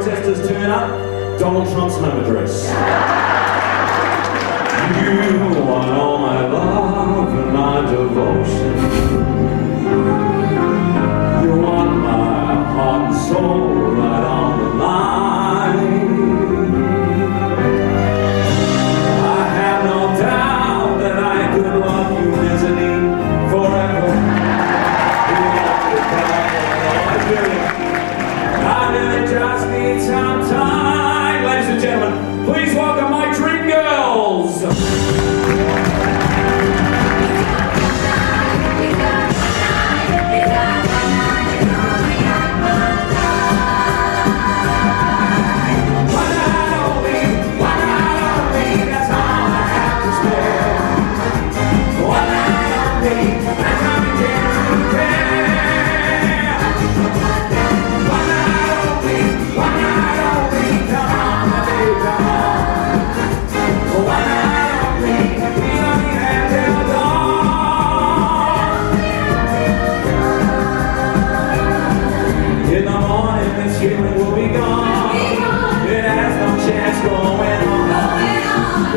protesters turn up, Donald Trump's home address. You want all my love and my devotion. You want my heart and soul right on the line. I have no doubt that I could love you, mezzanine, forever. I really just need some time. Ladies and gentlemen, please welcome my dream girls.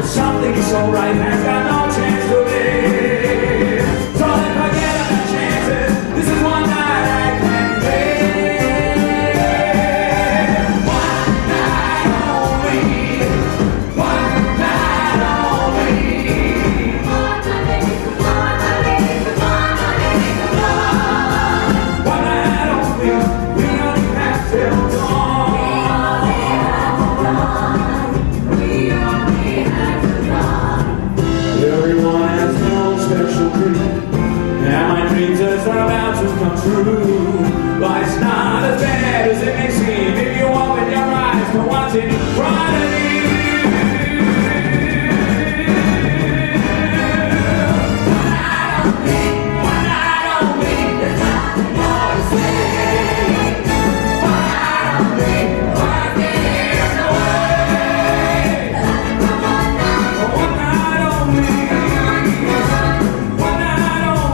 Something so right has got no chance to live. So if I get other chances, this is one night I can live. One night only. One night only. One night only. We only have till dawn. Everyone has their own special dream. Now my dreams are about to come true. Life's not as bad as it may seem if you open your eyes to what's in front of you. One night only, there's nothing more to say. One night only, I can't get away. One night only.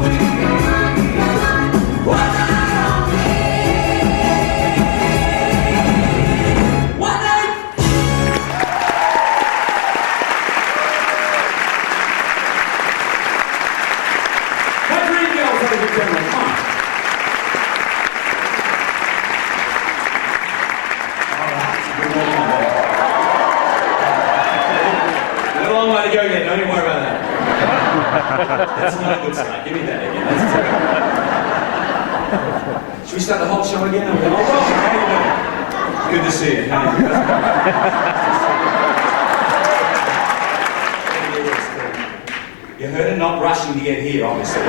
That's not a good start. Give me that again. Should we start the whole show again? Oh, how you doing? Good to see you. How are you? You heard it, not rushing to get here, obviously. I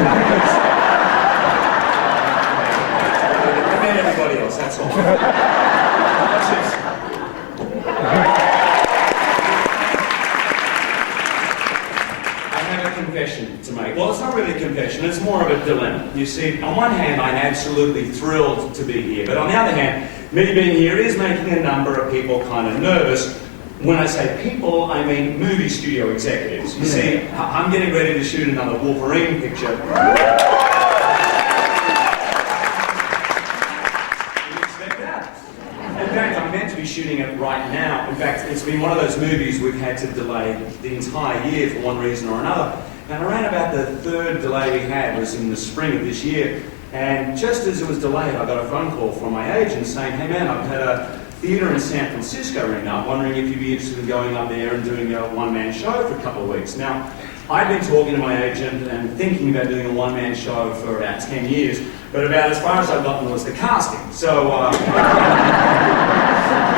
met everybody else, that's all. Watch this. Confession to make. Well, it's not really a confession, it's more of a dilemma. You see, on one hand, I'm absolutely thrilled to be here, but on the other hand, me being here is making a number of people kind of nervous. When I say people, I mean movie studio executives. You see, I'm getting ready to shoot another Wolverine picture. Shooting it right now. In fact, it's been one of those movies we've had to delay the entire year for one reason or another. And around about the third delay we had was in the spring of this year. And just as it was delayed, I got a phone call from my agent saying, hey man, I've had a theatre in San Francisco ring up, wondering if you'd be interested in going up there and doing a one-man show for a couple of weeks. Now, I've been talking to my agent and thinking about doing a one-man show for about 10 years, but about as far as I've gotten was the casting. So,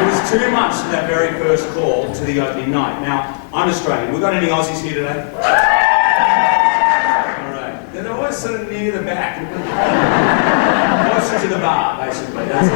it was 2 months from that very first call to the opening night. Now, I'm Australian. We've got any Aussies here today? All right. They're always sort of near the back. Closer to the bar, basically. That's the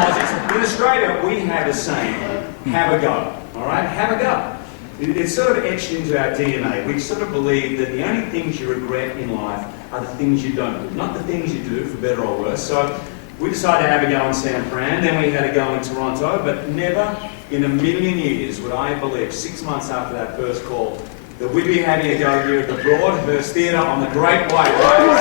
Aussies. In Australia, we have a saying, have a go. All right? Have a go. It's sort of etched into our DNA. We sort of believe that the only things you regret in life are the things you don't do, not the things you do, for better or worse. So we decided to have a go in San Fran, then we had a go in Toronto, but never in a million years would I believe, 6 months after that first call, that we'd be having a go here at the Broadway Theatre on the Great White Road.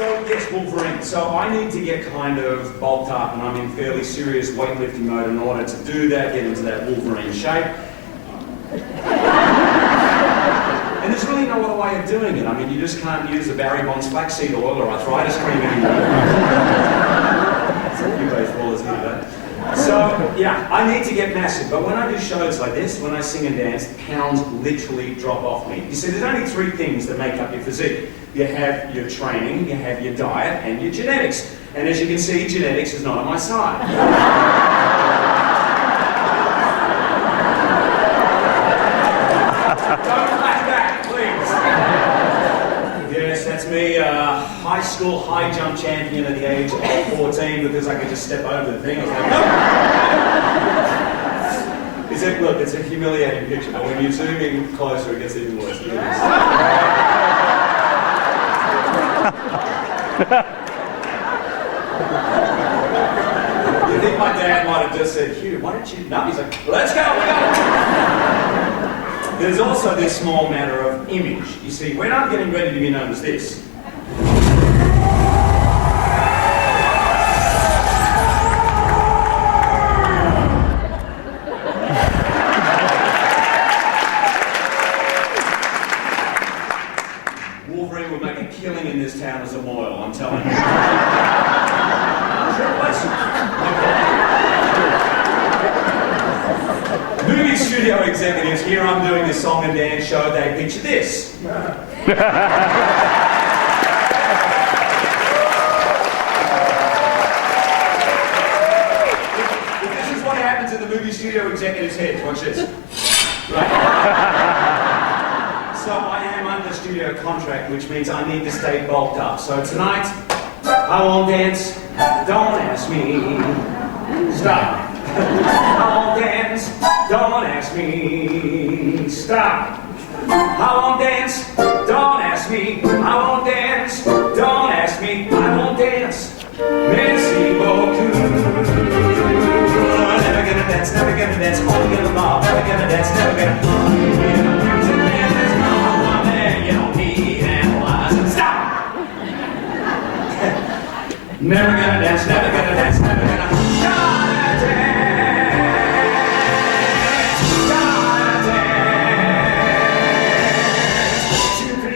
So, yes, Wolverine. So I need to get kind of bulked up, and I'm in fairly serious weightlifting mode in order to do that, get into that Wolverine shape. And there's really no other way of doing it. I mean, you just can't use the Barry Bonds flaxseed oil or arthritis cream anymore. That's a few baseballers here today. So, yeah, I need to get massive, but when I do shows like this, when I sing and dance, pounds literally drop off me. You see, there's only three things that make up your physique. You have your training, you have your diet, and your genetics. And as you can see, genetics is not on my side. Don't laugh back, please. Yes, that's me, high school high jump champion at the age of 14 because I could just step over the thing. I was like, nope. Look, it's a humiliating picture, but when you zoom in closer, it gets even worse. You think my dad might have just said, Hugh, why don't you? No, he's like, let's go, we go. There's also this small matter of image. You see, when I'm getting ready to be known as this, Wolverine would make a killing in this town as a moil, I'm telling you. Movie studio executives, here I'm doing a song and dance show, they picture this. This is what happens in the movie studio executives' heads. Watch this. Right. So I am under studio contract, which means I need to stay bulked up. So tonight, I won't dance, don't ask me. Stop. I won't dance, don't ask me. Stop. I won't dance, don't ask me. I won't dance, don't ask me. I won't dance. Merci beaucoup. Never gonna dance, never gonna dance. Only in the bar, never gonna dance, never gonna. There's no one there, you don't need analyze. Stop. Never gonna dance, never gonna dance, never gonna.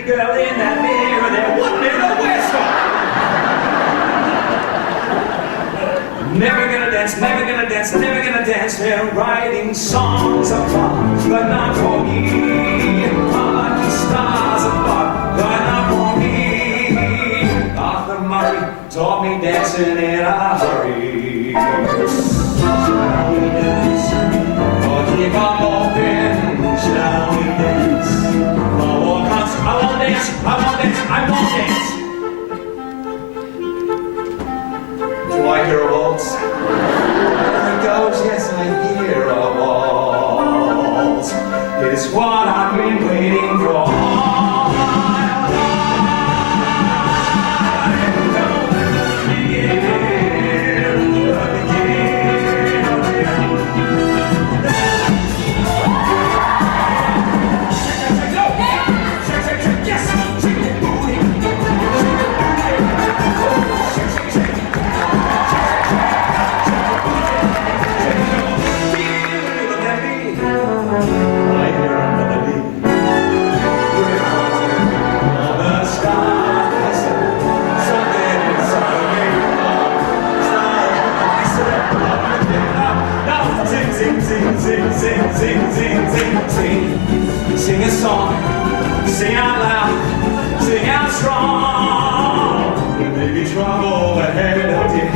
Girl in that mirror, there wouldn't be no whistle. Never gonna dance, never gonna dance, never gonna dance. They're writing songs apart, but not for me. Lucky stars apart, but not for me. Arthur Murray taught me dancing in a hurry. Shall we dance? Or keep on moving? Shall we dance? I won't dance, I won't dance, I won't dance. Do I hear a waltz? There it goes, yes, I hear a waltz. It's what I've been waiting for. Sing a song, sing out loud, sing out strong. There may be trouble ahead of you,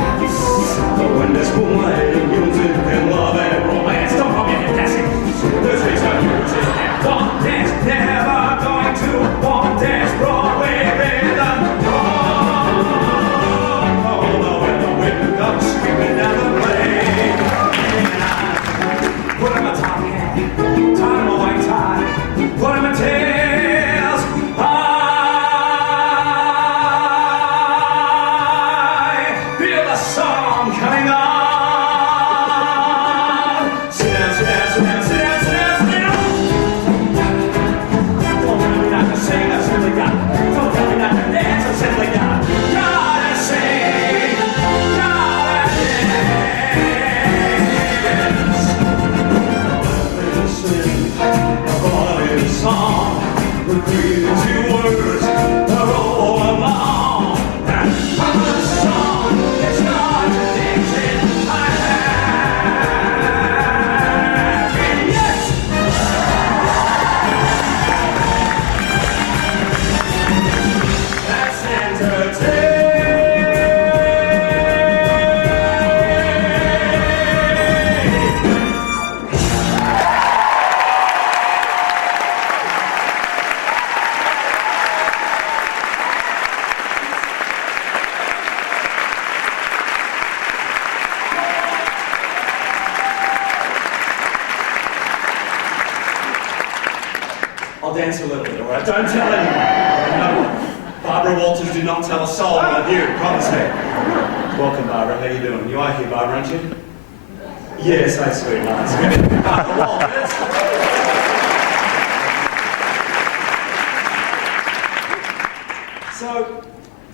but when there's moonlight and music and love and romance, don't forget to dance it. This is how music and one dance, never going to one dance, Broadway rhythm. Oh, when the wind comes sweeping down the plain, put on my top hat, tie my white tie. Put in my tails, I I'll dance a little bit, all right? Don't tell anyone. No, Barbara Walters did not tell a soul but you, promise me. Welcome, Barbara. How you doing? You are here, Barbara, aren't you? Yes, that's sweet, nice. Barbara Walters. So,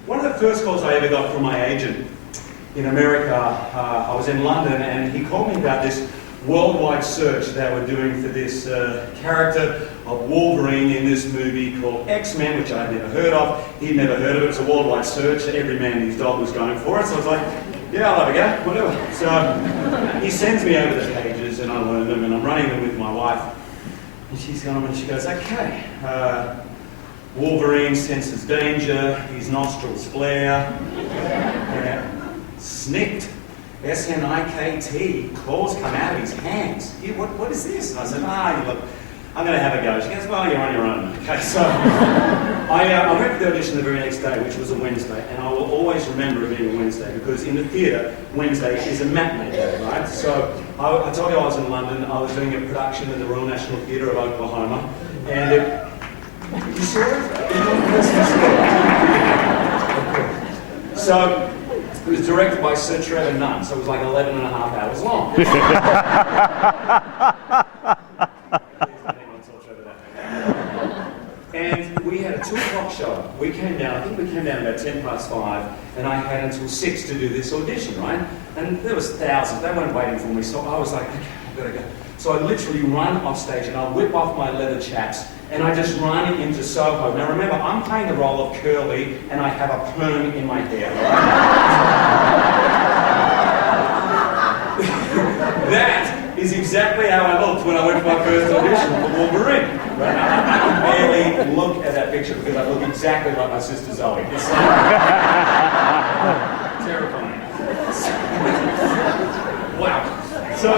one of the first calls I ever got from my agent in America, I was in London, and he called me about this worldwide search they were doing for this character of Wolverine in this movie called X-Men, which I'd never heard of. He'd never heard of it. It was a worldwide search. Every man and his dog was going for it. So I was like, yeah, I'll have a go, whatever. So he sends me over the pages, and I learn them, and I'm running them with my wife. And she's going, and she goes, okay, Wolverine senses danger, his nostrils flare, snicked. S-N-I-K-T, claws come out of his hands. What is this? And I said, look, I'm going to have a go. She goes, well, you're on your own. Okay, so I went for the audition the very next day, which was a Wednesday, and I will always remember it being a Wednesday because in the theatre, Wednesday is a matinee day, right? So I told you I was in London. I was doing a production at the Royal National Theatre of Oklahoma, and you saw it? So it was directed by Sir Trevor Nunn, so it was like 11 and a half hours long. And we had a 2 o'clock show. We came down, I think we came down about 5:10, and I had until 6 to do this audition, right? And there was thousands, they weren't waiting for me, so I was like, okay, I've got to go. So I literally run off stage and I whip off my leather chaps and I just run into Soho. Now remember, I'm playing the role of Curly and I have a perm in my hair. That is exactly how I looked when I went for my first audition for Wolverine. Right? I can barely look at that picture because I look exactly like my sister Zoe. It's terrifying. Wow. So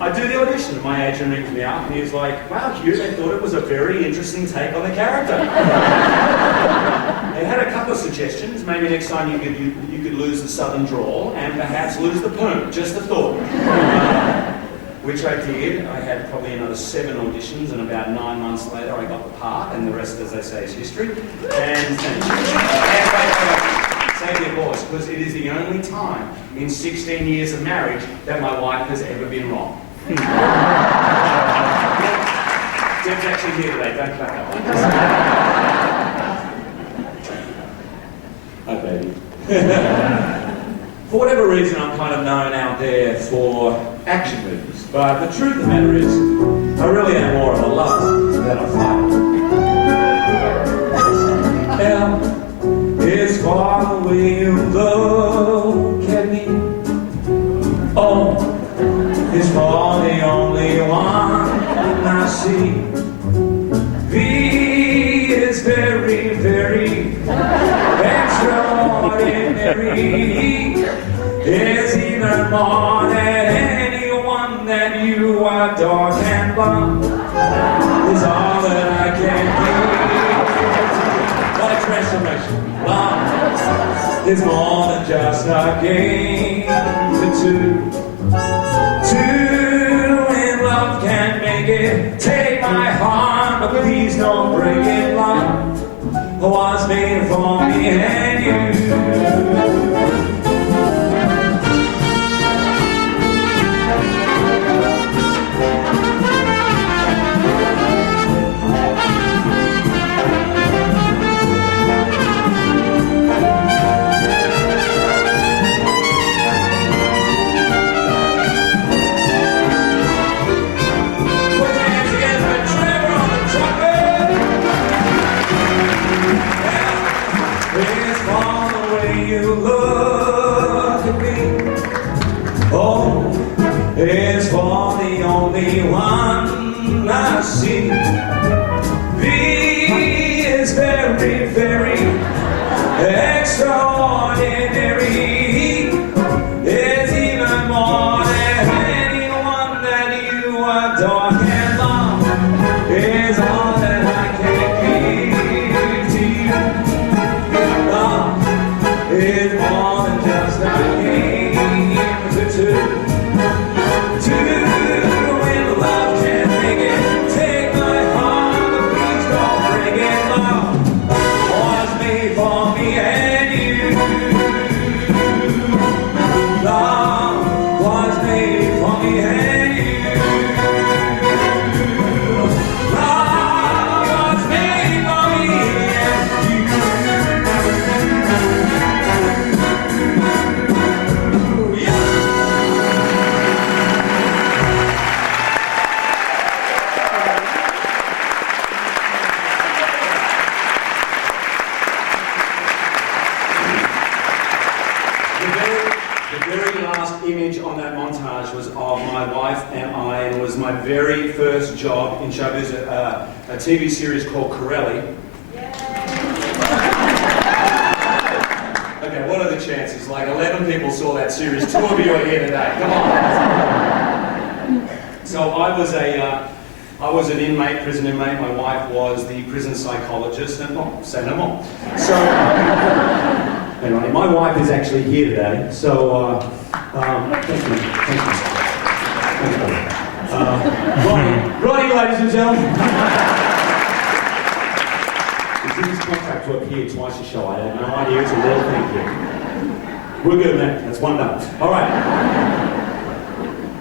I do the audition and my agent rings me up and he's like, wow, Hugh, they thought it was a very interesting take on the character. They had a couple of suggestions. Maybe next time you could lose the southern drawl and perhaps lose the perm. Just a thought. Which I did. I had probably another 7 auditions and about 9 months later I got the part and the rest, as they say, is history. And save the applause, because it is the only time in 16 years of marriage that my wife has ever been wrong. Deb's actually here today, don't clap up. Hi, baby. For whatever reason, I'm kind of known out there for action movies, but the truth of the matter is, I really am more of a lover than a fighter. L is for the way you look at me. O is for the only one I see. V is very, very extraordinary. It's even more than anyone that you adore can love. Is all that I can give. What a transformation. Love is more than just a game for two. Two in love can make it. Take my heart, but please don't break it. Love was made for me and you. It's for the only one I see. V is very, very extraordinary. It's even more than anyone that you adore can love. Is all that I can give to you. Love is more than just a game for two. Two in love can make it. Take my job in showbiz, a TV series called Corelli. Okay, what are the chances? Like 11 people saw that series, 2 of you are here today, come on. So I was an inmate, prison inmate. My wife was the prison psychologist, and well, say no more. So, anyway, my wife is actually here today, so, thank you. Ronnie, ladies and gentlemen. It's in his contract to appear twice a show. I had no idea it's a real thing here. We're good, man. That's one done. All right.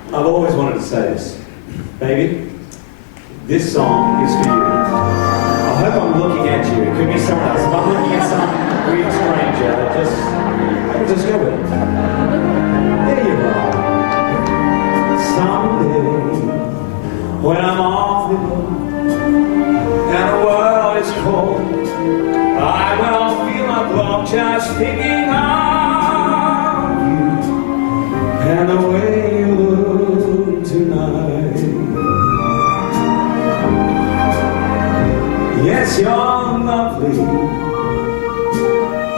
I've always wanted to say this. Baby, this song is for you. I hope I'm looking at you. It could be someone else. If I'm looking at some weird stranger, just go with it. There you are. Someday, when I'm off the road and the world is cold, I will feel my blood just thinking of you and the way you look tonight. Yes, you're lovely,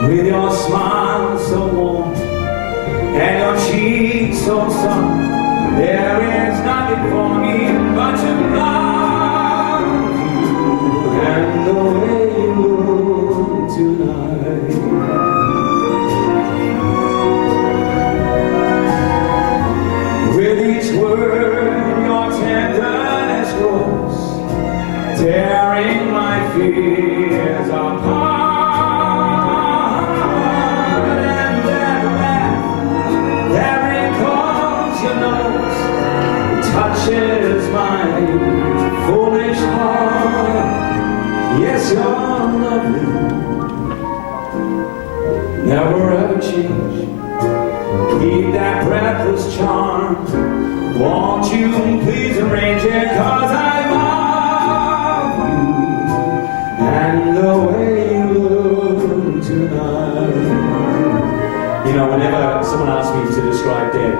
with your smile so warm and your cheeks so soft. There is nothing for me but to love you and the way you look tonight. With each word, your tenderness grows, tearing my fears apart. And that laugh that recalls your nose touches my foolish heart. Yes, you're lovely, never ever change. Keep that breathless charm. Won't you please arrange it? 'Cause I love you and the way you look tonight. You know, whenever someone asks me to describe Deb,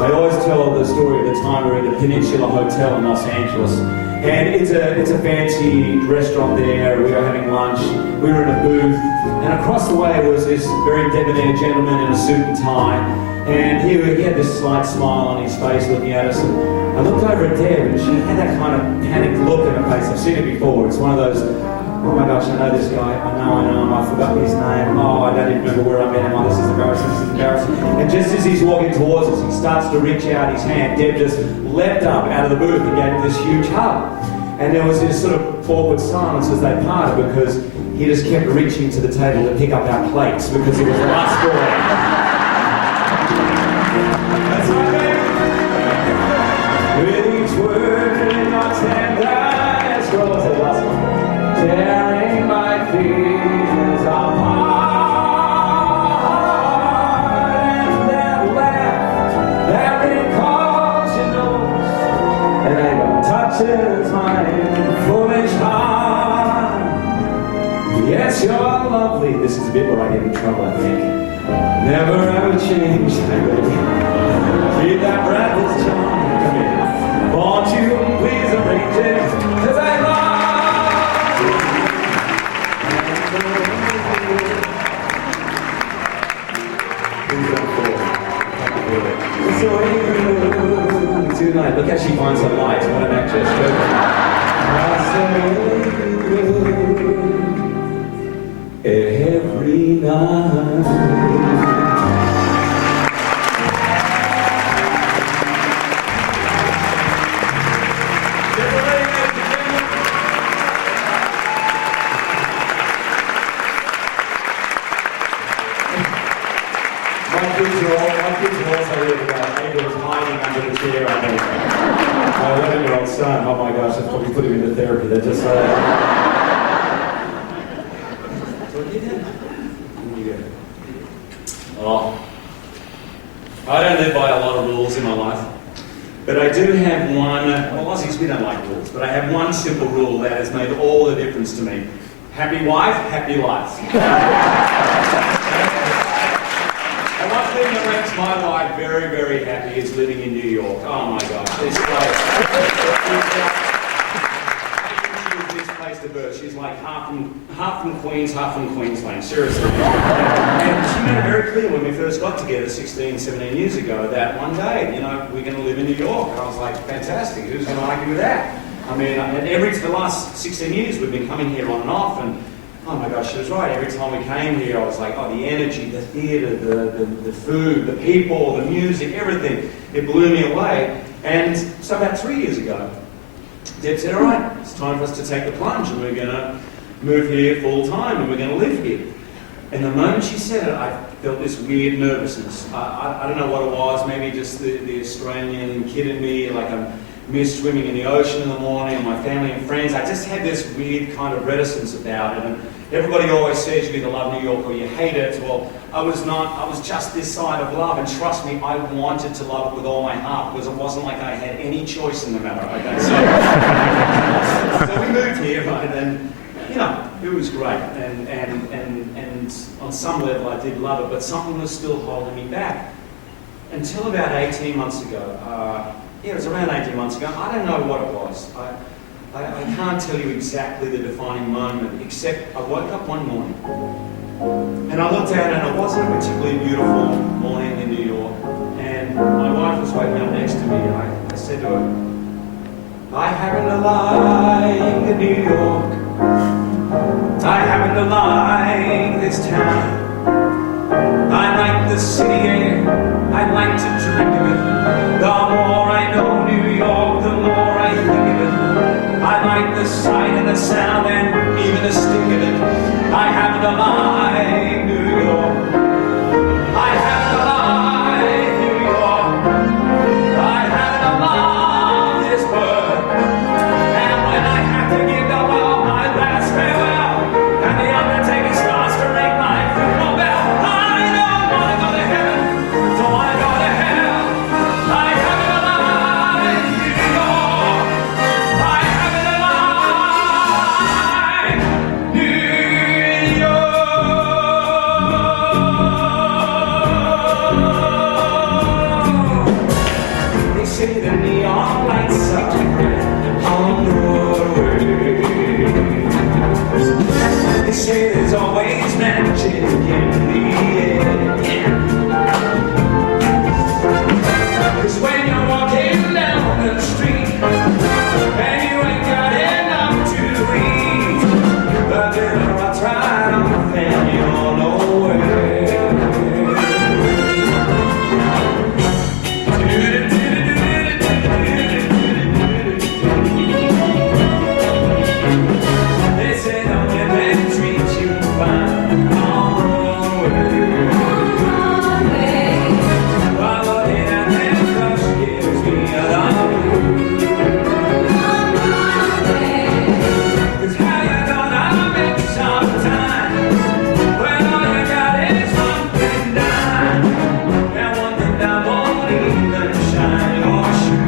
I always tell the story of the time we were at the Peninsula Hotel in Los Angeles. And it's a fancy restaurant there. We were having lunch. We were in a booth. And across the way was this very debonair gentleman in a suit and tie. And he had this slight smile on his face looking at us. And I looked over at Deb and she had that kind of panicked look in her face. I've seen it before. It's one of those, oh my gosh, I know this guy. I know him. I forgot his name. Oh, I don't even remember where I met him. Oh, this is embarrassing. This is embarrassing. And just as he's walking towards us, he starts to reach out his hand. Deb just leapt up out of the booth and gave him this huge hug. And there was this sort of awkward silence as they parted because he just kept reaching to the table to pick up our plates because he was the last boy. That's right, baby. With each word in your tenderness grows a last one, tearing my fears apart. And that laugh that recalls your nose and it touches my foolish heart. Yes, you're lovely. This is a bit where I get in trouble, I think. Never ever change, baby. Keep that breathless charm. Come here. Won't you please arrange it? 'Cause I love you. Please don't fall. It's the way you look tonight. Look how she finds the light. What an actress. Every night. My kids are also really bad. Abel was hiding under the chair. I think. My 11-year-old son. Oh my gosh, I've probably put him into therapy. They're just. Oh, I don't live by a lot of rules in my life, but I do have one. Well, Aussies, we don't like rules, but I have one simple rule that has made all the difference to me: happy wife, happy life. And one thing that makes my life very, very happy is living in New York. Oh my gosh, this place. birth. She's like half from Queens, half from Queensland, seriously. And she made it very clear when we first got together 16, 17 years ago that one day, you know, we're going to live in New York. And I was like, fantastic, who's going to argue with that? I mean, and for the last 16 years we've been coming here on and off, and oh my gosh, she was right. Every time we came here, I was like, oh, the energy, the theatre, the food, the people, the music, everything. It blew me away. And so about 3 years ago, Deb said, all right, it's time for us to take the plunge, and we're going to move here full time, and we're going to live here. And the moment she said it, I felt this weird nervousness. I don't know what it was, maybe just the Australian kid in me, like I miss swimming in the ocean in the morning, and my family and friends. I just had this weird kind of reticence about it. And everybody always says you either love New York or you hate it. Well, I was not. I was just this side of love, and trust me, I wanted to love it with all my heart, because it wasn't like I had any choice in the matter. Okay, so we moved here, right, and you know, it was great, and on some level I did love it, but something was still holding me back until about 18 months ago. Yeah, it was around 18 months ago. I don't know what it was. I can't tell you exactly the defining moment, except I woke up one morning and I looked out, and it wasn't a particularly beautiful morning in New York, and my wife was waking up next to me, and I said to her, I happen to like New York. I happen to like this town. I like the city air. I like to drink of it. The more I know New York, the more I think of it. I like the sight and the sound and even the sting of it. I happen to like New York. I happen to like New York. I happen to love this word. And when I have to give the world my last farewell, and the undertaker starts to ring my funeral bell, I don't want to go to heaven, don't want to go to hell. I happen to like New York. I happen to like New York. They say the neon lights are on Broadway. They say there's always magic in the air. 'Cause when you're walking down the street and you ain't got enough to eat, the dinner I tried on and you're nowhere. They say don't get that treat you find on Broadway. While looking at that crush gives me a lump. 'Cause how you gonna make some time when all you got is one thing dime, and one thing dime won't even shine your shoe.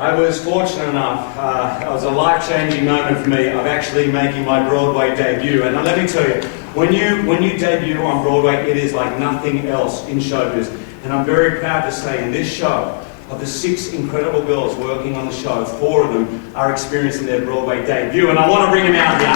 I was fortunate enough, it was a life-changing moment for me of actually making my Broadway debut. And let me tell you, when you debut on Broadway, it is like nothing else in showbiz. And I'm very proud to say in this show, of the 6 incredible girls working on the show, 4 of them are experiencing their Broadway debut. And I want to bring them out here.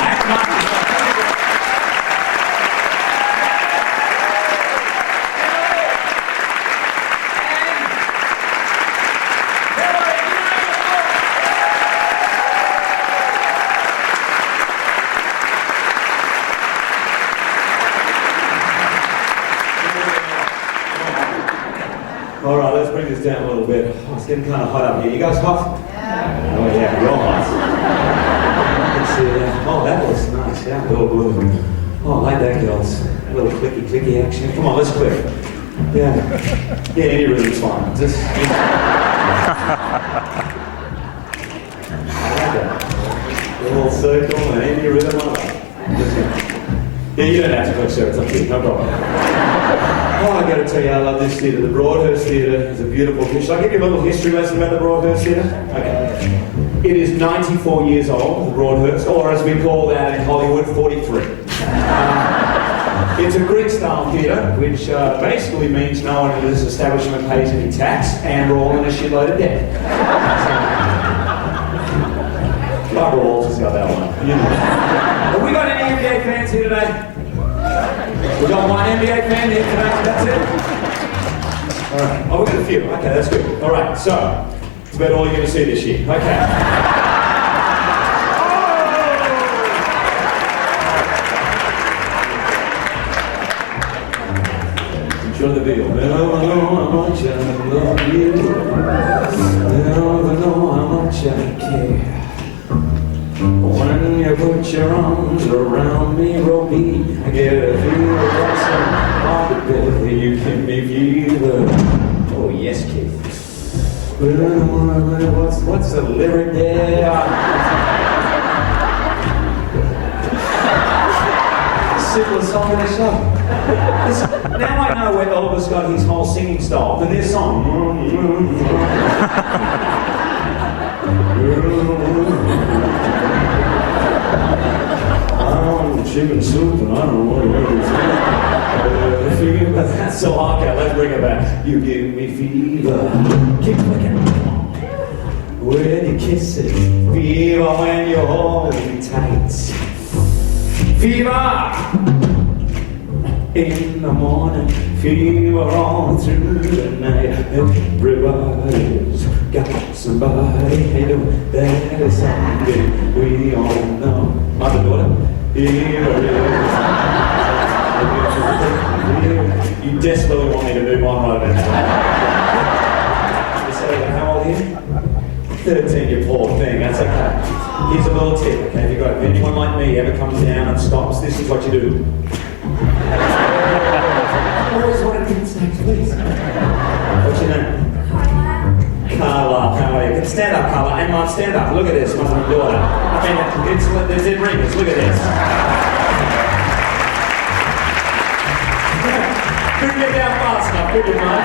All right, let's bring this down a little bit. Oh, it's getting kind of hot up here. You guys hot? Yeah. Oh yeah, you're hot. Let's see. Oh, that looks nice. Yeah, a little blue. Oh, I like that, girls. A little clicky action. Come on, let's click. Yeah. Yeah, any rhythm's fine. Just. I like that. A little circle and any rhythm on it. Yeah, you don't have to click, sir. It's up to you. No problem. Oh, I got to tell you, I love this theatre. The Broadhurst Theatre is a beautiful theatre. Should I give you a little history lesson about the Broadhurst Theatre? Okay. It is 94 years old, the Broadhurst, or as we call that in Hollywood, 43. It's a Greek-style theatre, which basically means no one in this establishment pays any tax, and we're all in a shitload of debt. Barbara Walters got that one. You know. Have we got any NBA fans here today? We got one NBA fan here tonight, that's it? Alright, oh, we got a few. Okay, that's good. Alright, so, it's about all you're going to see this year. Okay. Enjoy the video. Never know how much I love you. Never know how much I care. When you put your arms around me, Robbie, I get a feel of some on the bed. You give me fever. Oh yes, kid. What's the lyric there? Simplest song in the show. Now I know where Oliver's got his whole singing style. For this song. Chicken soup and I don't want to but that's so okay, let's bring it back. You give me fever. Keep clicking. When you kiss it, fever when you hold me tight. Fever in the morning, fever all through the night. Everybody's got somebody that is something we all know. Mother, daughter. You desperately want me to move on right now. So, how old are you? 13, you poor thing, that's okay. Here's a little tip, okay? If anyone like me ever comes down and stops, this is what you do. Always wanted to say, please. What's your name? Carla, how are you? Stand up, Carla. And Mom, stand up. Look at this, mother and daughter. I mean, it's in rings. Look at this. Couldn't get down fast enough, could you, Mom?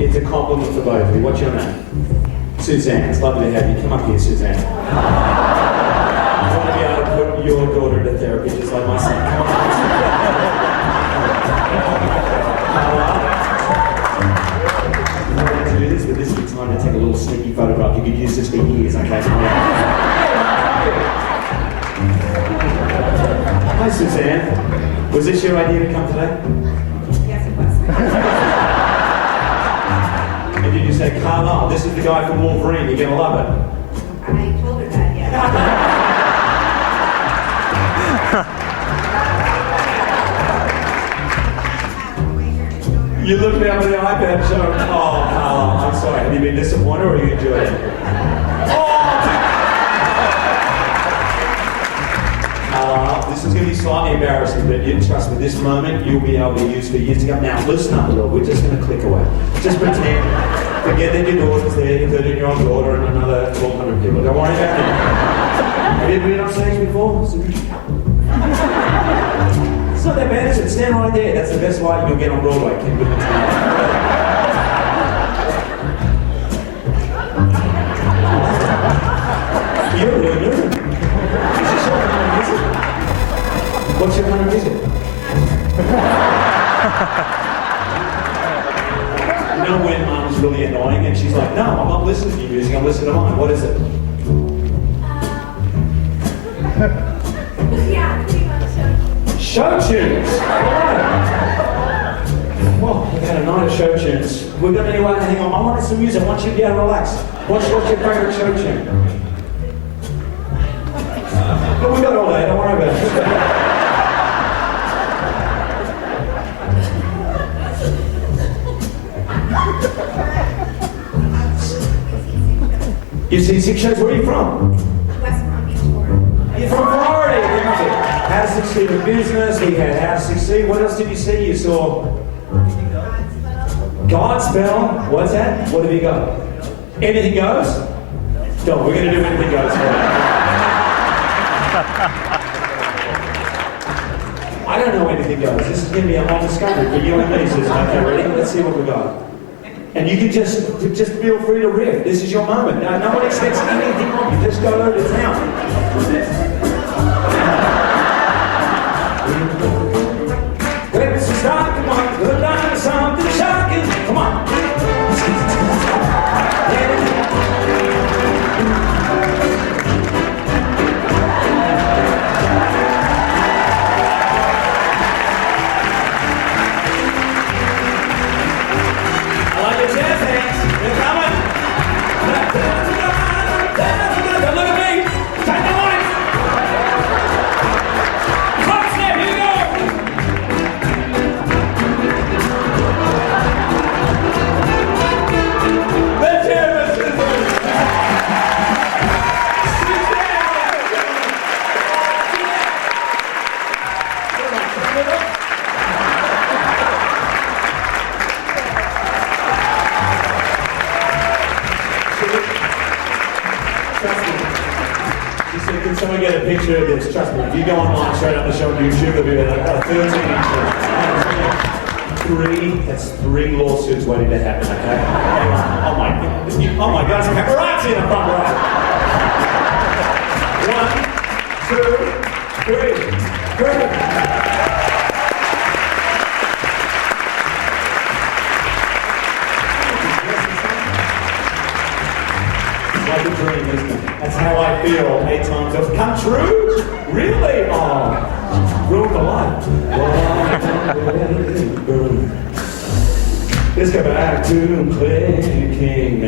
It's a compliment for both of you. What's your name? Suzanne. It's lovely to have you. Come up here, Suzanne. I want to be able to put your daughter to therapy just like my son. Come on. Carla. But this is the time to take a little sneaky photograph. You could use this for years, okay? Hi, Suzanne. Was this your idea to come today? Yes, it was. And did you say, Carla, this is the guy from Wolverine, you're going to love it? I told her that, yes. You looked down at the iPad show. Oh, Carla, I'm sorry. Have you been disappointed or you enjoyed it? Carla, this is going to be slightly embarrassing, but you trust me, this moment you'll be able to use for years to come. Now, listen up a little. We're just going to click away. Just pretend. Forget that your daughter's there, your 13-year-old daughter, and another 1,200 people. Don't worry about it. Have you been on stage before? It's not that bad, is it? Stand right there. That's the best light you'll get on Broadway. Keep it What's your kind of music? You know when Mum's really annoying and she's like, no, I'm not listening to your music, I'm listening to mine. What is it? Yeah, pretty much so. Show tunes! Well, we've had a night of show tunes. We're going to anyway, hang on, I wanted some music, I want you to be able to relax. What's your favourite show tune? But we got all day, don't worry about it. You've seen 6 shows, where are you from? West Palm Beach, Florida. You're from Florida, How to Succeed in Business, we had How to Succeed. What else did you see? You saw Godspell. What's that? What have you got? Anything Goes? No, we're going to do Anything Goes for you. I don't know Anything Goes. This is going to be a long discovery for you and me, Susan. Okay, ready? Let's see what we got. And you can just feel free to riff. This is your moment. No one expects anything from you. Just go over to town. Let's start, come on. Put on something shocking. Come on. Can someone get a picture of this? Trust me, if you go online straight up the show on YouTube, there'll be about 13 inches. That's 3 lawsuits waiting to happen, okay? Oh my God, it's paparazzi in the front row. 1, 2, 3, 4. Like a dream, isn't it? That's how I feel 8 times. It's come true? Really? Oh, ruined the life. Let's go back to clicking.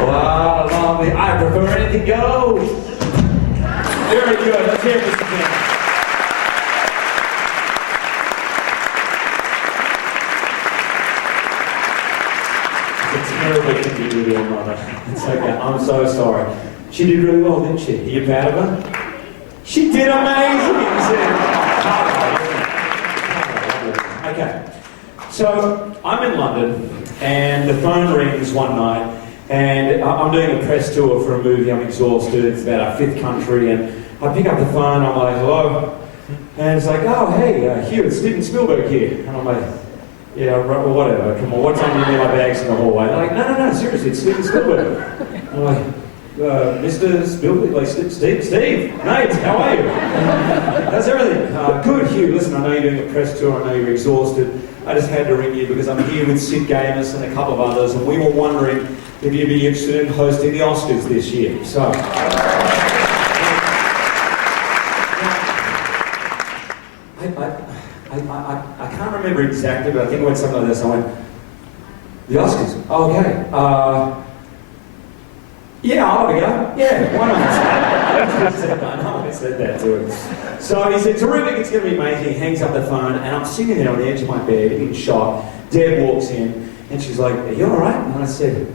Wow, lovely. I prefer Anything Goes. Very good. Let's hear this again. It's terrible thing you do to your mother. It's okay, I'm so sorry. She did really well, didn't she? Are you proud of her? She did amazing! Okay, so I'm in London, and the phone rings one night, and I'm doing a press tour for a movie. I'm exhausted. It's about our 5th country, and I pick up the phone, I'm like, hello? And it's like, oh, hey, Hugh, it's Steven Spielberg here. And I'm like, yeah, well, whatever, come on, what time do you leave my bags in the hallway? They're like, no, seriously, it's Steven Spielberg. I'm like, Mr. Spielberg, like, Steve, mate, how are you? How's everything? Good, Hugh, listen, I know you're doing a press tour, I know you're exhausted. I just had to ring you because I'm here with Sid Gamus and a couple of others, and we were wondering if you'd be interested in hosting the Oscars this year, so. I can't remember exactly, but I think it went something like this. I went, the Oscars? Oh, okay. Yeah, I'll have a go. Yeah, why not? I said that to him. So he said, terrific, it's going to be amazing. He hangs up the phone, and I'm sitting there on the edge of my bed in shock. Deb walks in, and she's like, are you all right? And I said,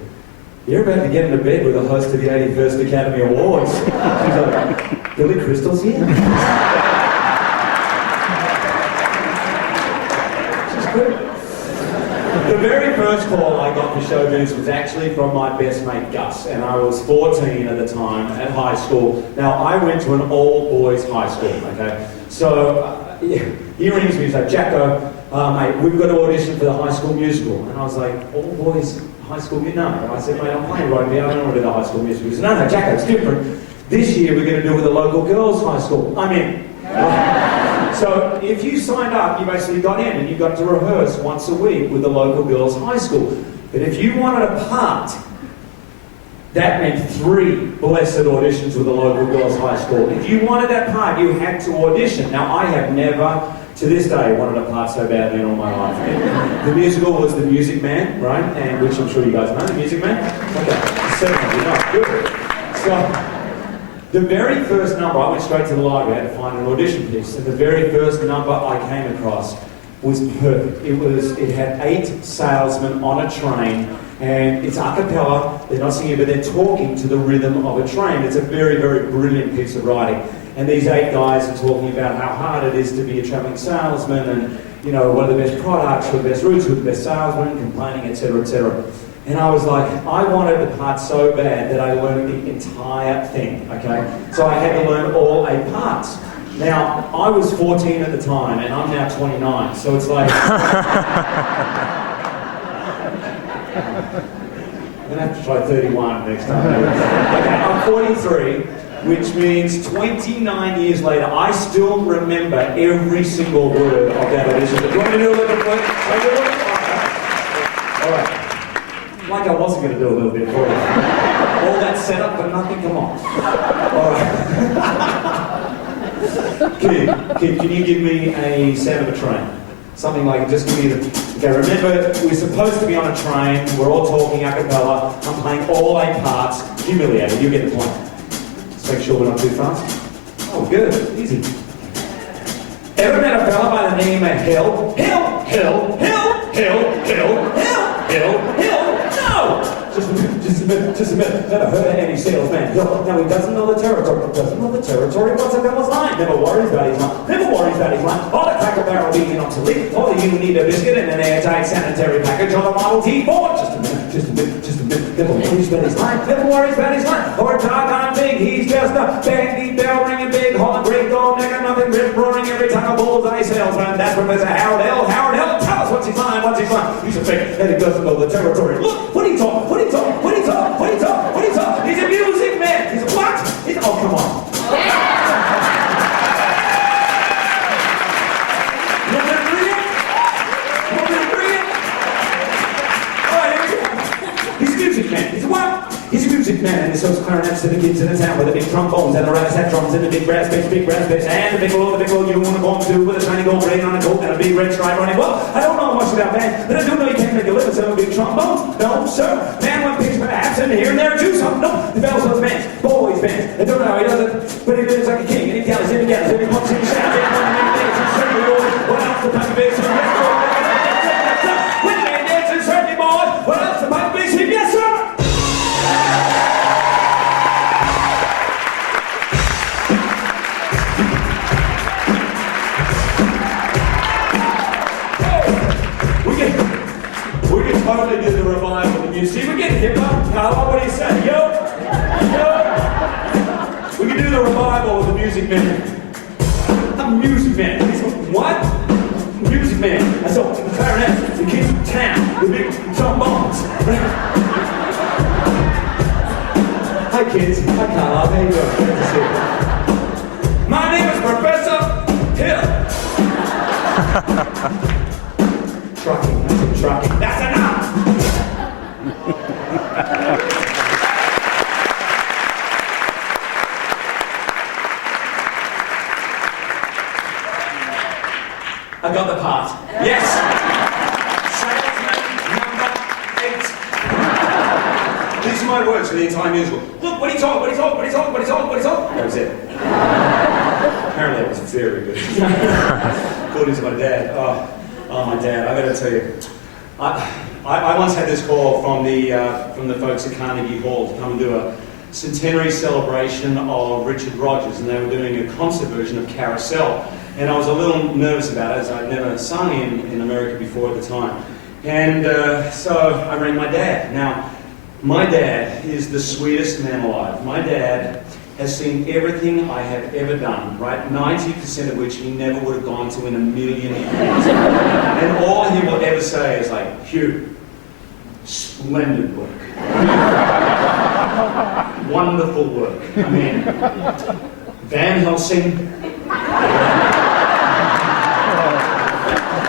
you're about to get into bed with the host of the 81st Academy Awards. She's like, Billy Crystal's here? The very first call I got for showbiz was actually from my best mate Gus, and I was 14 at the time at high school. Now I went to an all-boys high school, okay? So he rings me, he's like, Jacko, mate, we've got to audition for the High School Musical. And I was like, all-boys high school musical? No. I said, mate, I'm playing rugby, I don't want to do the High School Musical. He said, no, Jacko, it's different. This year we're going to do it with the local girls' high school. I'm in. So if you signed up, you basically got in and you got to rehearse once a week with the local girls' high school. But if you wanted a part, that meant 3 blessed auditions with the local girls' high school. If you wanted that part, you had to audition. Now, I have never, to this day, wanted a part so badly in all my life. The musical was The Music Man, right? And which I'm sure you guys know, The Music Man? Okay, certainly, you know, good. So, the very first number, I went straight to the library, I had to find an audition piece, and the very first number I came across was perfect. It had 8 salesmen on a train, and it's a cappella, they're not singing, but they're talking to the rhythm of a train. It's a very, very brilliant piece of writing. And these 8 guys are talking about how hard it is to be a traveling salesman, and, you know, what are the best products, what are the best routes, who are the best salesmen, complaining, etc., etc. And I was like, I wanted the part so bad that I learned the entire thing, okay? So I had to learn all 8 parts. Now, I was 14 at the time, and I'm now 29, so it's like... I'm gonna have to try 31 next time. Okay, I'm 43, which means 29 years later, I still remember every single word of that audition. Do you want me to do a little bit? All right. Like I wasn't going to do a little bit for you. All that setup for nothing, come on. All right. Kid, can you give me a sound of a train? Something like, just give me the... Okay, remember, we're supposed to be on a train, we're all talking a cappella, I'm playing all 8 parts, humiliated, you get the point. Let's make sure we're not too fast. Oh, good, easy. Ever met a fella by the name of Hill? Hill, Hill, Hill, Hill, Hill, Hill, Hill, Hill. No! Just a minute. Never heard of any salesman. Now he doesn't know the territory. What's a fella's line? Never worries about his line. Or the Cracker Barrel being obsolete. Or the you need a biscuit in an airtight sanitary package. Or the Model T Ford. Just a minute. Never worries about his line. Or a doggone big. He's just a bandy bell ringing big. Hauling great dog nigger. Nothing rip roaring every time a bullseye salesman. That's Professor Howard L. Tell us what's his line. He's a fake and he doesn't know the territory. Look, what are you talking? He's a music man. He's a what? Oh, come on. You want me to read it? All right, here we go. He's a music man. He's a what? He's a music man, and he sells clarinets to the kids in the town with the big trombones and the rat-a-tat drums and the big brass bass, and the big old unicorn too with a tiny gold ring on a coat and a big red stripe on it. Well, I don't know much about that, but I do know you can't make a living selling big trombones. No, sir. Man, one piece perhaps, and here and there too. Some no. The fellow sells bands, boys bands. I don't know how he does it, but he lives like a king, and he gallows, every pumps, every shouts, every one of things, and certainly always, what else the pipe bass, and when the man dances, certainly boys, what else the pipe bass, yes, sir. Totally do the revival of the music. We're getting hip hop. Carlo, what do you say? Yo! We can do the revival of the music man. I'm a music man. What? Music man. I saw the clarinet, the kids from town, the big trombones. Hi kids. Hi Carlo. How you doing? Good to see you. My name is Professor Hill. Trucking. That's enough! I got the part. Yes! Salesman number 8. These are my words for the entire musical. Look, what he talk. That was it. Apparently it was very good. According to my dad. Oh, my dad, I gotta tell you. I once had this call from the folks at Carnegie Hall to come and do a centenary celebration of Richard Rodgers, and they were doing a concert version of Carousel. And I was a little nervous about it, as I'd never sung in America before at the time. And so I rang my dad. Now, my dad is the sweetest man alive. My dad has seen everything I have ever done, right? 90% of which he never would have gone to in a million years. And all he will ever say is like, Hugh, splendid work. Wonderful work. I mean, Van Helsing.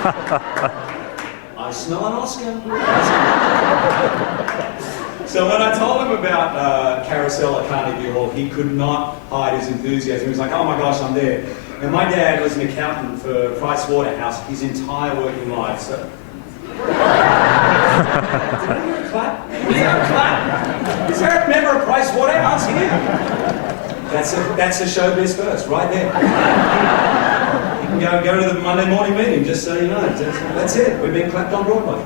I smell an Oscar. So when I told him about Carousel at Carnegie Hall, he could not hide his enthusiasm. He was like, oh my gosh, I'm there. And my dad was an accountant for Price Waterhouse his entire working life, so... Did I hear a clap? Is there a clap? Is there a member of Price Waterhouse here? That's a showbiz first, right there. You can go to the Monday morning meeting, just so you know. That's it. We've been clapped on Broadway.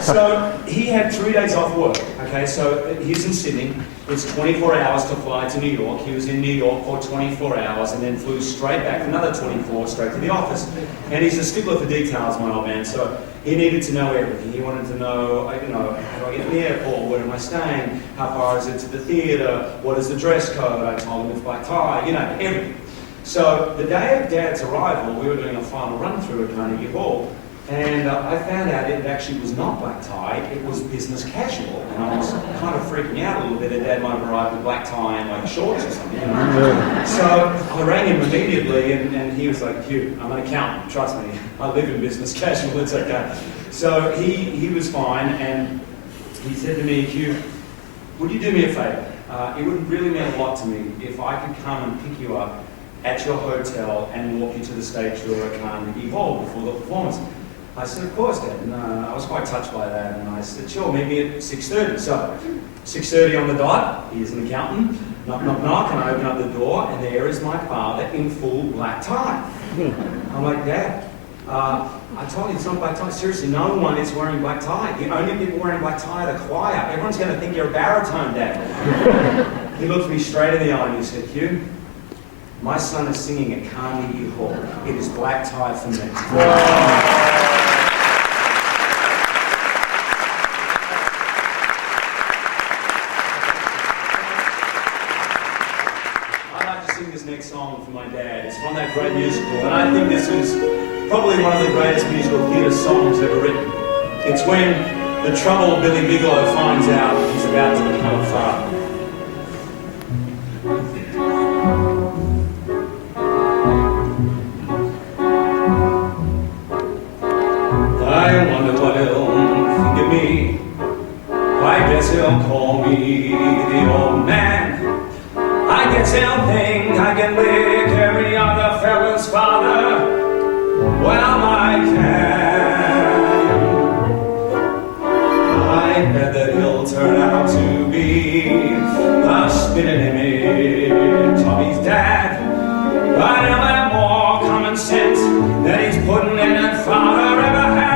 So he had 3 days off work. Okay, so he's in Sydney. It's 24 hours to fly to New York. He was in New York for 24 hours and then flew straight back for another 24 straight to the office. And he's a stickler for details, my old man. So he needed to know everything. He wanted to know, how do I get to the airport? Where am I staying? How far is it to the theatre? What is the dress code? I told him it's black tie, everything. So the day of Dad's arrival, we were doing a final run through at Carnegie Hall, and I found out it actually was not black tie, it was business casual. And I was kind of freaking out a little bit that Dad might have arrived with black tie and like shorts or something, So I rang him immediately and he was like, Hugh, I'm an accountant, trust me, I live in business casual, it's okay. So he was fine and he said to me, Hugh, would you do me a favour? It would really mean a lot to me if I could come and pick you up at your hotel and walk you to the stage door at Carnegie Hall before the performance. I said, of course, Dad. And I was quite touched by that. And I said, sure, meet me at 6:30. So, 6:30 on the dot, he's an accountant. Knock, knock, knock, and I open up the door, and there is my father in full black tie. I'm like, Dad, I told you it's not black tie. Seriously, no one is wearing black tie. The only people wearing black tie are the choir. Everyone's going to think you're a baritone, Dad. He looked me straight in the eye and he said, Hugh, my son is singing at Carnegie Hall. It is black tie for me. I'd like to sing this next song for my dad. It's from that great musical, and I think this is probably one of the greatest musical theatre songs ever written. It's when the troubled Billy Bigelow finds out he's about to become a father. He'll call me the old man. I guess he'll think I can lick every other fella's father. Well, I can. I bet that he'll turn out to be the spitting image of his dad. But he'll have more common sense than he's putting in that father ever had.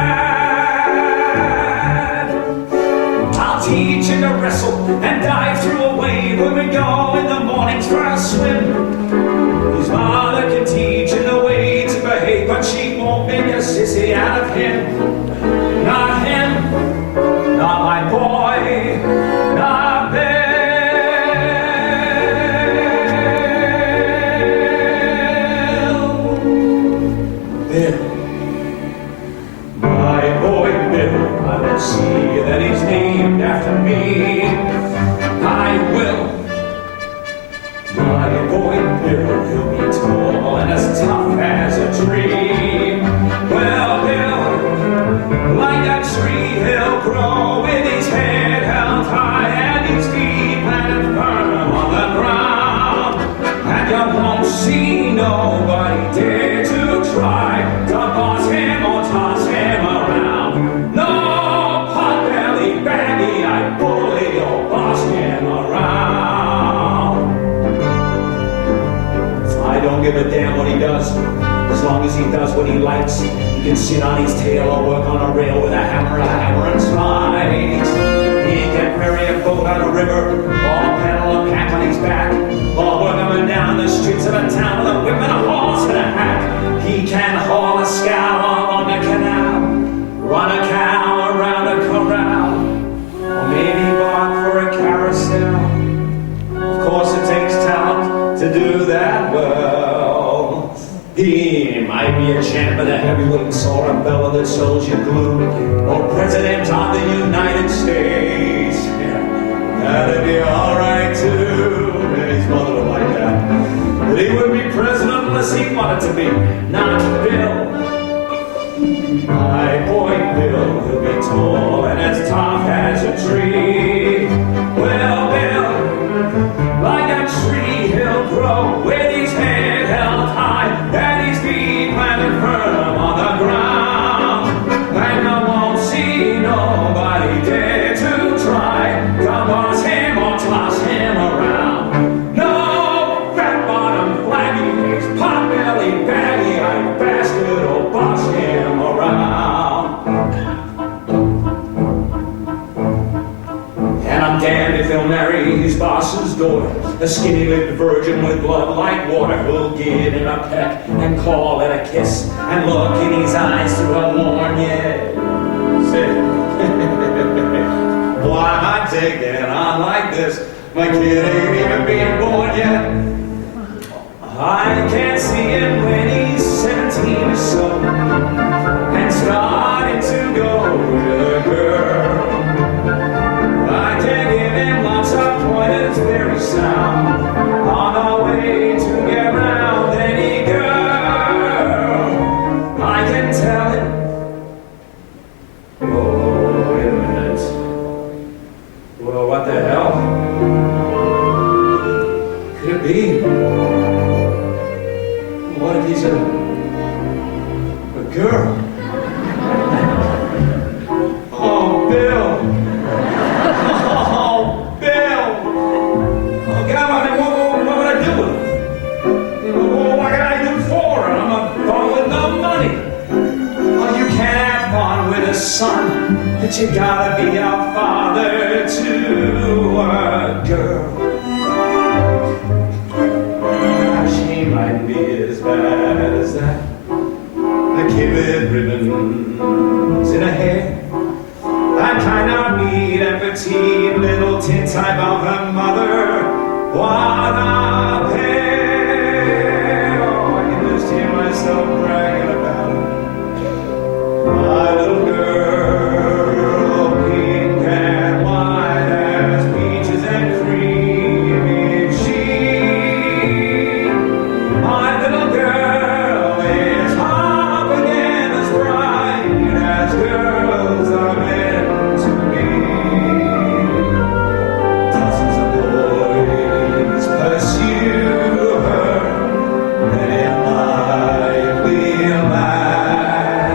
Teach him to wrestle and dive through a wave when we go in the mornings for a swim. His mother can teach him the way to behave, but she won't make a sissy out of him. Not him, not my boy, not Bill. Bill, my boy Bill, I will see that he's named after me. I will. My boy Bill, he'll be tall and as tough as a tree. Well, Bill, like a tree, he'll grow with his head held high and his feet planted firm on the ground. And you won't see nobody dare to try to boss him or toss him around. No! Baggy, I bully or boss him around. I don't give a damn what he does, as long as he does what he likes. He can sit on his tail or work on a rail with a hammer and slides. He can ferry a boat on a river, or pedal a pack on his back, or work up and down the streets of a town with a whip and a horse and a hat. He can haul a scow along a canal, run a cow around a corral, maybe bark for a carousel. Of course it takes talent to do that well. He might be a champ of the heavyweights, or a fella that sells you glue, or president of the United States. Yeah, that'd be alright too. And his mother would like that. But he wouldn't be president unless he wanted to be. Not Bill. My boy Bill, he'll be tall and as tough as a tree. Well, Bill, like a tree he'll grow with his head held high and his feet planted firm on the ground. And I won't see nobody dare to try to boss him or toss him around. No fat bottom flaggy face, pot belly baggy eyed bastard will boss him around. And I'm damned if he'll marry his boss's daughter, a skinny-lipped virgin with blood like water who'll give him a peck and call it a kiss and look in his eyes through a worn yes. Why not take it on like this? My kid ain't even been born yet. I can't see him when he's 17 or so and starting to go with a girl. I can give him lots of pointers, very sound, on the way to get round any girl. I can tell him, oh, wait a minute. Well, what the hell? Could it be? What if he's a girl? Oh, Bill. Oh, Bill. Oh, God, I mean, what would I do with him? What can I do for her? I'm a bum with no money. Oh, you can't have fun with a son, but you gotta be a father to a girl. She might be as bad as that. A kid with ribbons in her hair. That kind of neat and petite little tin type of her mother. What a pair! Oh, I can just hear myself bragging about her. My little girl, pink and white as peaches and creamy cheese. My little girl is hop again as bright as girls are meant to be. Dozens of boys pursue her, many a lively lad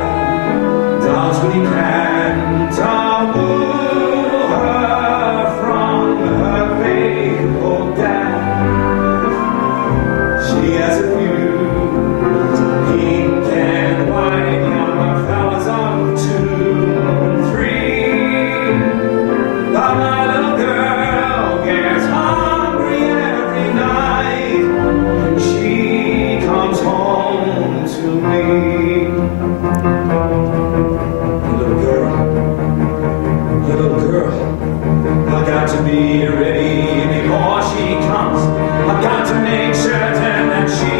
does what he can to woo her from her faithful dad. She has a few pink and white young fellas of 2 and 3. But my little girl gets hungry every night, and she comes home to me. Little girl, I've got to be ready before she comes. I've got to make certain that she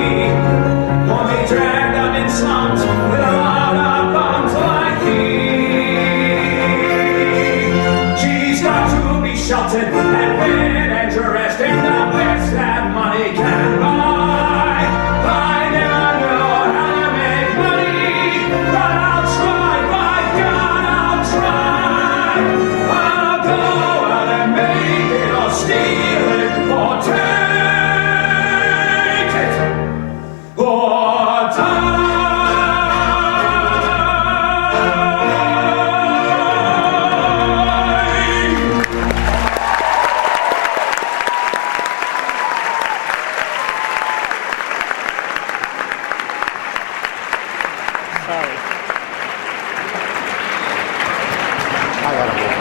won't be dragged up in slums with a lot of bums like me. She's got to be sheltered and fed and dressed in the best that money can buy. I never know how to make money, but I'll try. By God, I'll try. I'll go out and make it or steal it or take it or die. Sorry. I gotta move.